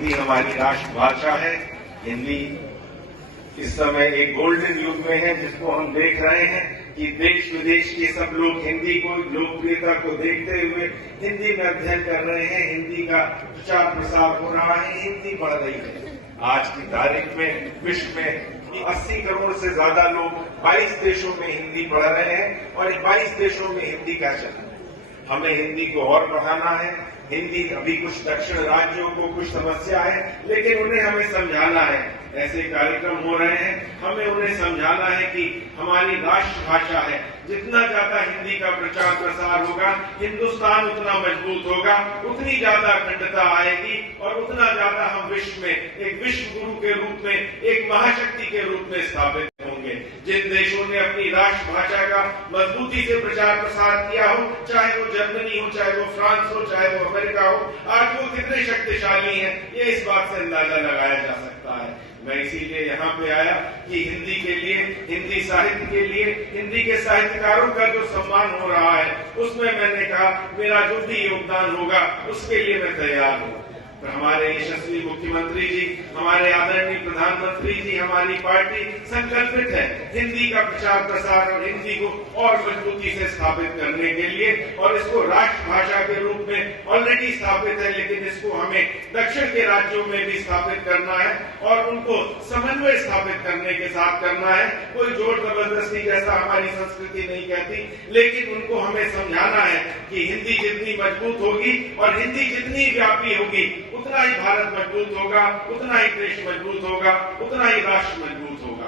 हिंदी हमारी राष्ट्रभाषा है। हिंदी इस समय एक गोल्डन युग में है, जिसको हम देख रहे हैं कि देश विदेश के सब लोग हिंदी को लोकप्रियता को देखते हुए हिंदी में अध्ययन कर रहे हैं, हिंदी का प्रचार प्रसार हो रहा है, हिंदी बढ़ रही है। आज की तारीख में विश्व में 80 करोड़ से ज्यादा लोग 22 देशों में हिंदी पढ़ रहे हैं और 22 देशों में हिंदी का चलन है। हमें हिंदी को और बढ़ाना है। हिंदी अभी कुछ दक्षिण राज्यों को कुछ समस्या है, लेकिन उन्हें हमें समझाना है। ऐसे कार्यक्रम हो रहे हैं, हमें उन्हें समझाना है कि हमारी राष्ट्रभाषा है। जितना ज्यादा हिंदी का प्रचार प्रसार होगा, हिंदुस्तान उतना मजबूत होगा, उतनी ज्यादा अखंडता आएगी और उतना ज्यादा हम विश्व में एक विश्व गुरु के रूप में, एक महाशक्ति के रूप में स्थापित होंगे। जिन देशों ने अपनी राष्ट्रभाषा का मजबूती से प्रचार प्रसार किया हो, चाहे वो जर्मनी हो, चाहे वो फ्रांस हो, चाहे वो अमेरिका हो, आज वो कितने शक्तिशाली हैं, ये इस बात से अंदाजा लगाया जा सकता है। मैं इसीलिए यहाँ पे आया कि हिंदी के लिए, हिंदी साहित्य के लिए, हिंदी के साहित्यकारों का जो सम्मान हो रहा है, उसमें मैंने कहा मेरा जो भी योगदान होगा उसके लिए मैं तैयार हूँ। हमारे यशस्वी मुख्यमंत्री जी, हमारे आदरणीय प्रधानमंत्री जी, हमारी पार्टी संकल्पित है हिंदी का प्रचार प्रसार और हिंदी को और मजबूती से स्थापित करने के लिए, और इसको राष्ट्रभाषा के रूप में ऑलरेडी स्थापित है, लेकिन इसको हमें दक्षिण के राज्यों में भी स्थापित करना है और उनको समन्वय स्थापित करने के साथ करना है। कोई जोर जबरदस्ती जैसा हमारी संस्कृति नहीं कहती, लेकिन उनको हमें समझाना है कि हिंदी जितनी मजबूत होगी और हिंदी जितनी व्यापी होगी, उतना ही भारत मजबूत होगा, उतना ही देश मजबूत होगा, उतना ही राष्ट्र मजबूत होगा।